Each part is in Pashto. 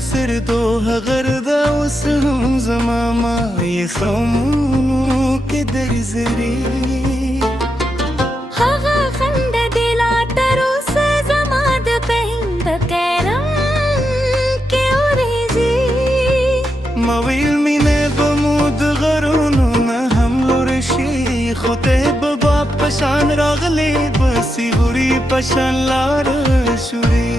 سردو غردا وسهم زماما يخمونو كدر زري هغه خند دلا تروس زما د پهند کرم کې اورېږي مویل مینه بمود غرونو نه هم لورشي خدای بابا پشان راغلی بسی وری پشان لار شوري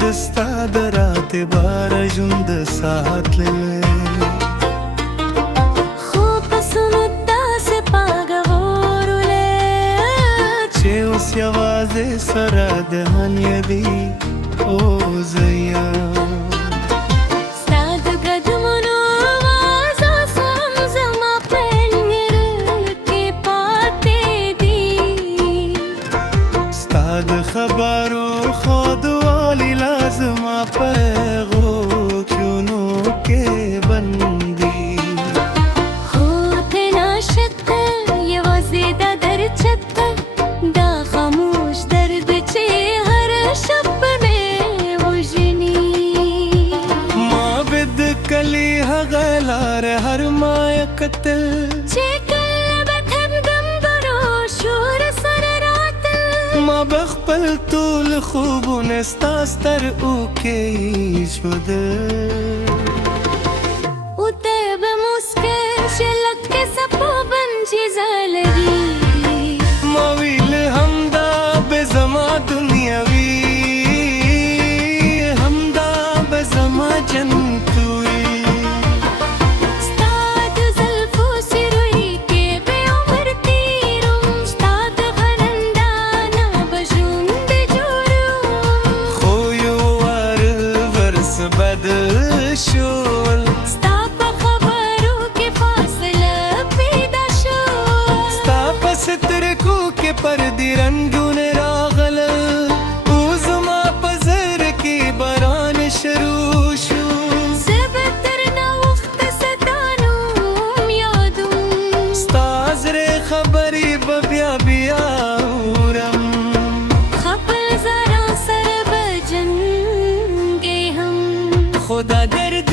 دستا درات بار ژوند ساتلې خو پسونو داسې پاګورلې چې اوس یوازې سره دهن یدي او زیا ستا د قدمونو آواز اوسم زما په زړه کې پاتې دي ستا د خبرو خودوالی لازما پیغو کیونو کے بندی ہوتے ناشت یوازې دا درچت دا خاموش درد چې هر شب مې وژني ما بد کلی هغه لار هر ما قتل چې کله به تم برو شور سره راتل ما بخپل طول خوبونه ستا ستر اوکې ایښودل او ته به موسکه شلک کې سپو بنجي زلري ما ویل همدا به زما دنیاوي همدا به زما جنتوي ستا د زلفو سروي کې به عمر تیروم ستا د خندا نه به ژوند جوړوم خو یو وار ورس بدل شول ستا په خبرو کې فاصله پیدا شول ستا په سترګو کې پردې رنګونه راغلل او زما په زړه کې باران شروع شو زه به درنه وخت ستا نوم یادوم ستا زړه خبرې به بیا بیا اورم خپل ځان سره به جنګې هم خدا درد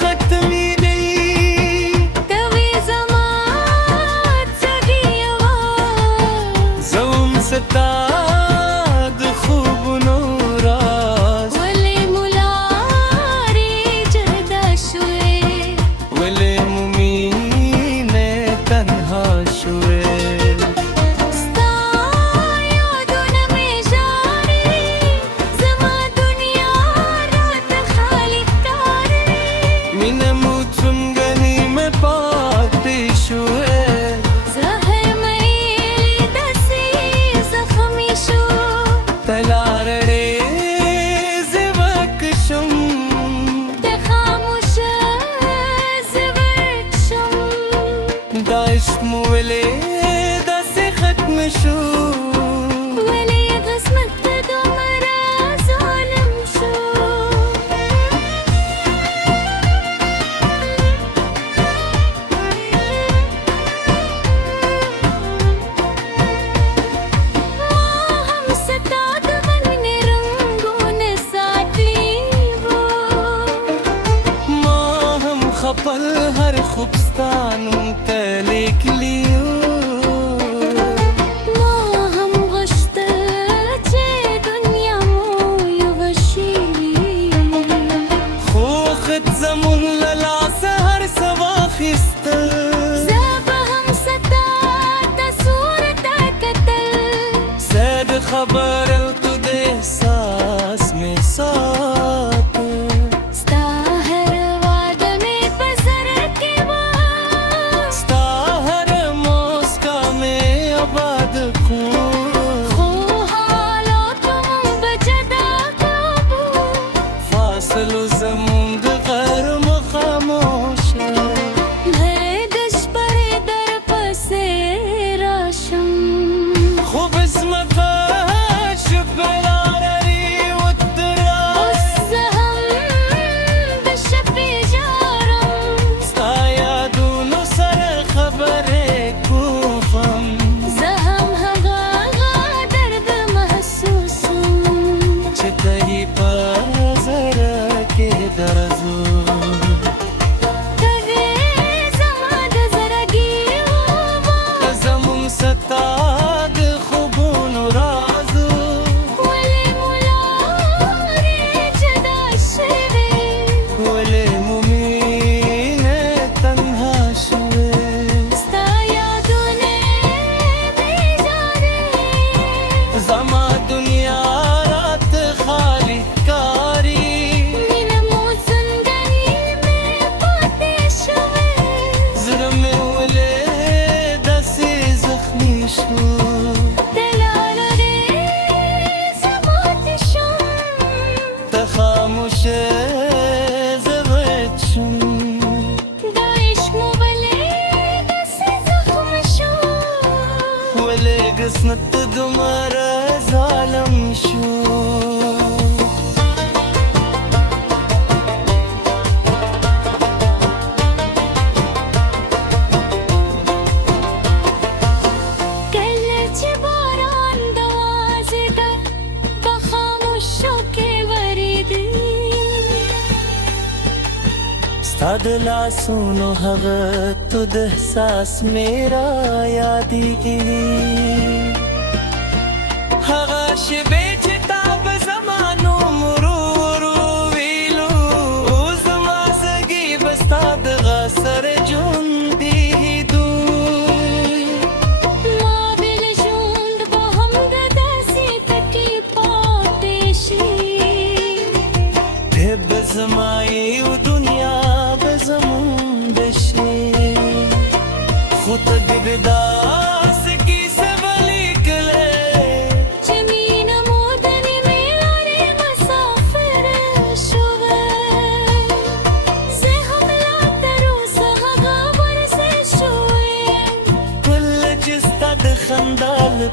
ختمی دی کوي زما څګي اواز زوم ستا د خوبونو راز ولې مولارې جدا شوې ولې مومینه تنها شوې ستا یادونه مې ژاړي زما دنیا راته خالي ښکاري مینه مو څنګه نیمه پاتې شوې زهر مې داسې زخمي شو تلارړې زوک شم د خاموشه زه ورک شم دا عشق مو ولې داسې ختم شو ولې قسمت ته دومره ظالم شو ما هم ستا د مینې رنګونه ساتلي وو ما هم خپل هر خوبستانو ته لیکلیو ما هم غوښتل چې دنیا مو یوه شي خو خط زمون له لاسه هر څه واخیستل زه به هم ستا تصور ته کتل زه د خبر او تو د احساس مې ساته ستا هر واده مې په سر کې وه ستا هر موسکا مې آباد کړو خو حالاتو مونږ به جدا کړو فاصلو زمون د غرم خاموشه بهر د شپرې در پسې راشم خو بسمته شپه لارې وتره اوس زه هم د شپې ژاړم ستا یادونو سره خبرې کوم زه زغت شم دا عشق مو ولې داسې زخم شو ولې قسمت دومره ظالم شو کله چې باران د وازګر په خاموشو کې ورېدی ستا د لاسونو هغه تو د احساس میرا یادېږي هغه شېبې چې تا په زما نوم ورو ورو ویلو اوس زما زړګي به ستا د غږ سره ژوندېدو ما بل ژوند به هم د داسې تکې پاتې شي ته به زما یې او دنیا به زمون بشي خو ته دې داسې کیسه به لیکلې چې مینه مو د نیمې لارې مسافره شوې زه هم لا تر اوسه هغه ورځې شوې کله چې ستا د خندا له